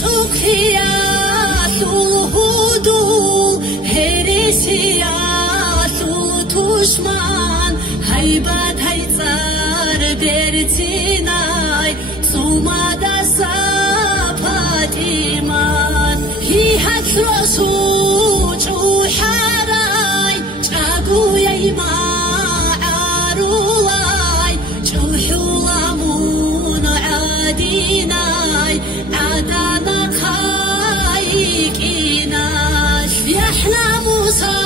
تقيا الهدول هرسيا تشمان هيبات هيصار برتيناي سوما داسا فاتيمان هي هترسو جوحراي جاقو يما عارولاي جوحولامون عاديناي عدانا خايقيناش يحنا موسى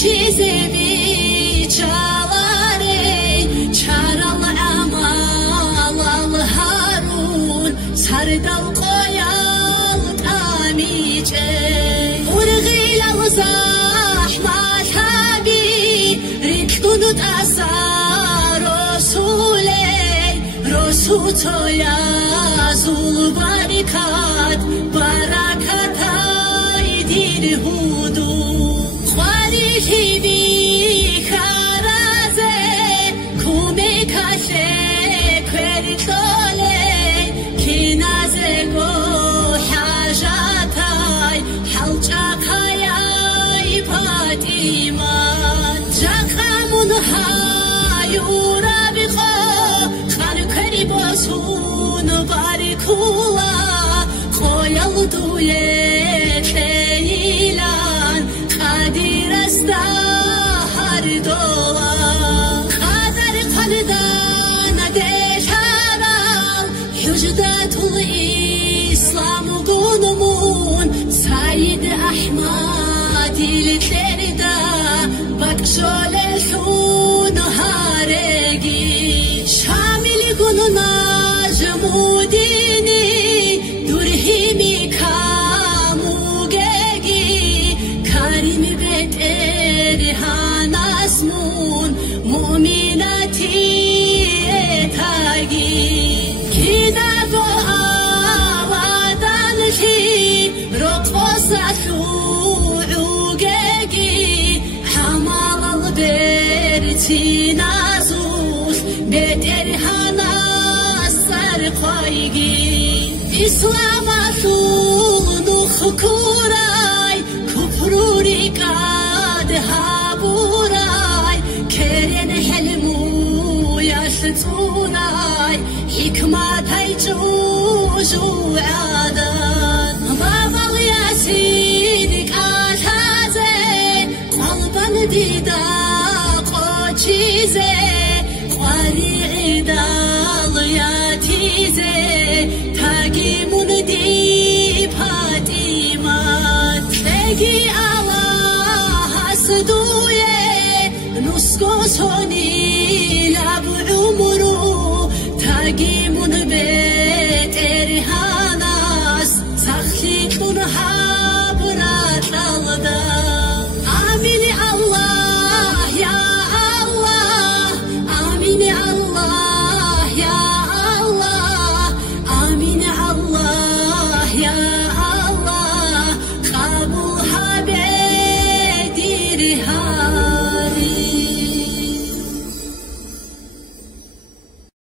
Çizevi çalare çaral amal al harun sardal koyal tamice urgil al zahmat habi riktunut asar rosutoya zul barikat barakatay dirhudu Hibi karaze kume kashe kweritole kinaze go hajatay halchakaya ipatiman jakamun hayura biko kharkari bosun barikula koyal duye teilan قادر استهر دولا قادر قلدان دشارال حجدات الإسلام قنمون سيد أحمد التردا بكشول الحون هارجي شامل قننا جموديني درهمي كريم بترهان اسمون مؤمناتي تاجي كده بها ودانشي رقصة عوجي حمال البرتي نازوس بترهان السرقايجي إسلام ثون خكوراي كفروري قاد هابوراي كرين حلمو يشتوناي حكماتي جوجو عادان بابا ياسينك آتازي قلبا ديدا قوشيزي قواري عدال ياتيزي تاقي من دي فاتيمان تاقي الله سدويه نسكو سوني لاب عمرو تاقي